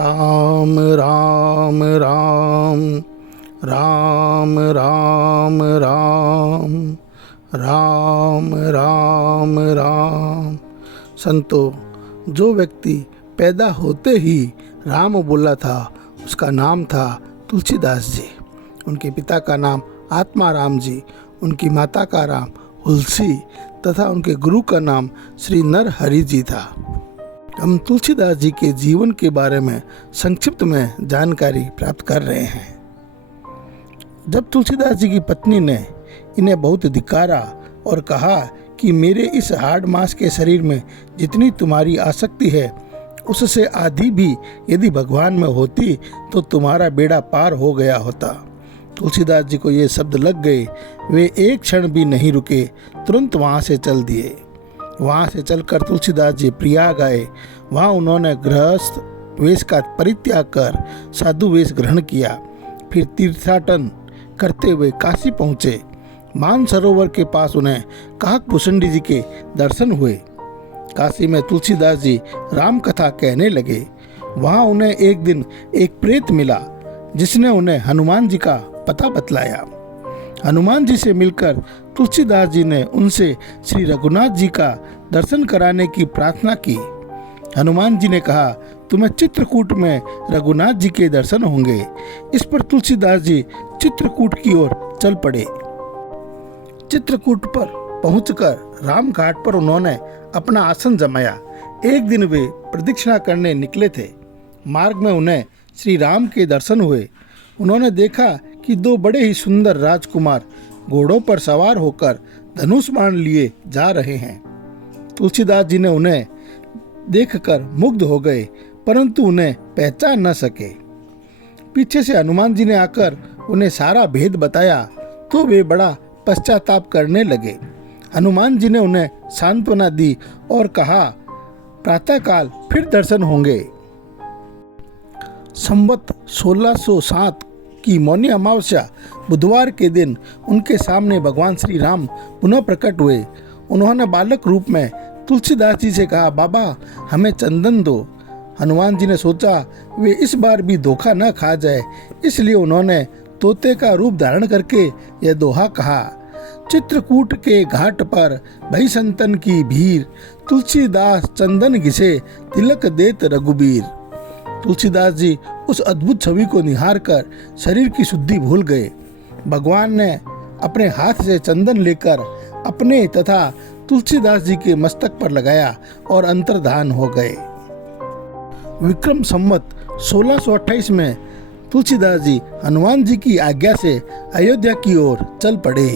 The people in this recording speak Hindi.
राम राम राम राम राम राम राम राम राम। संतो, जो व्यक्ति पैदा होते ही राम बोला था उसका नाम था तुलसीदास जी। उनके पिता का नाम आत्माराम जी, उनकी माता का नाम हुलसी तथा उनके गुरु का नाम श्री नरहरि जी था। हम तुलसीदास जी के जीवन के बारे में संक्षिप्त में जानकारी प्राप्त कर रहे हैं। जब तुलसीदास जी की पत्नी ने इन्हें बहुत धिक्कारा और कहा कि मेरे इस हाड़ मांस के शरीर में जितनी तुम्हारी आसक्ति है उससे आधी भी यदि भगवान में होती तो तुम्हारा बेड़ा पार हो गया होता। तुलसीदास जी को ये शब्द लग गए। वे एक क्षण भी नहीं रुके, तुरंत वहाँ से चल दिए। वहाँ से चलकर तुलसीदास जी प्रयाग आए। वहाँ उन्होंने गृहस्थ वेश का परित्याग कर साधु वेश ग्रहण किया। फिर तीर्थाटन करते हुए काशी पहुँचे। मानसरोवर के पास उन्हें काकभूषणी जी के दर्शन हुए। काशी में तुलसीदास जी राम कथा कहने लगे। वहाँ उन्हें एक दिन एक प्रेत मिला जिसने उन्हें हनुमान जी का पता बतलाया। हनुमान जी से मिलकर तुलसीदास जी ने उनसे श्री रघुनाथ जी का दर्शन कराने की प्रार्थना की। हनुमान जी ने कहा, तुम्हें चित्रकूट में रघुनाथ जी के दर्शन होंगे। इस पर तुलसीदास जी चित्रकूट की ओर चल पड़े। चित्रकूट पर पहुंचकर राम घाट पर उन्होंने अपना आसन जमाया। एक दिन वे प्रदक्षिणा करने निकले थे। मार्ग में उन्हें श्री राम के दर्शन हुए। उन्होंने देखा कि दो बड़े ही सुंदर राजकुमार घोड़ों पर सवार होकर धनुष बाण लिए जा रहे हैं। तुलसीदास जी ने उन्हें देखकर मुग्ध हो गए, परंतु उन्हें पहचान न सके। पीछे से हनुमान जी ने आकर उन्हें सारा भेद बताया तो वे बड़ा पश्चाताप करने लगे। हनुमान जी ने उन्हें सांत्वना दी और कहा, प्रातःकाल फिर दर्शन होंगे। संवत 1607 की मौनी अमावस्या बुधवार के दिन उनके सामने भगवान श्री राम पुनः प्रकट हुए। उन्होंने बालक रूप में तुलसीदास जी से कहा, बाबा हमें चंदन दो। हनुमान जी ने सोचा वे इस बार भी धोखा न खा जाए, इसलिए उन्होंने तोते का रूप धारण करके यह दोहा कहा, चित्रकूट के घाट पर भई संतन की भीड़, तुलसीदास चंदन घिसे तिलक देत रघुबीर। तुलसीदास जी उस अद्भुत छवि को निहार कर शरीर की शुद्धि भूल गए। भगवान ने अपने हाथ से चंदन लेकर अपने तथा तुलसीदास जी के मस्तक पर लगाया और अंतर्धान हो गए। विक्रम संवत 1628 में तुलसीदास जी हनुमान जी की आज्ञा से अयोध्या की ओर चल पड़े।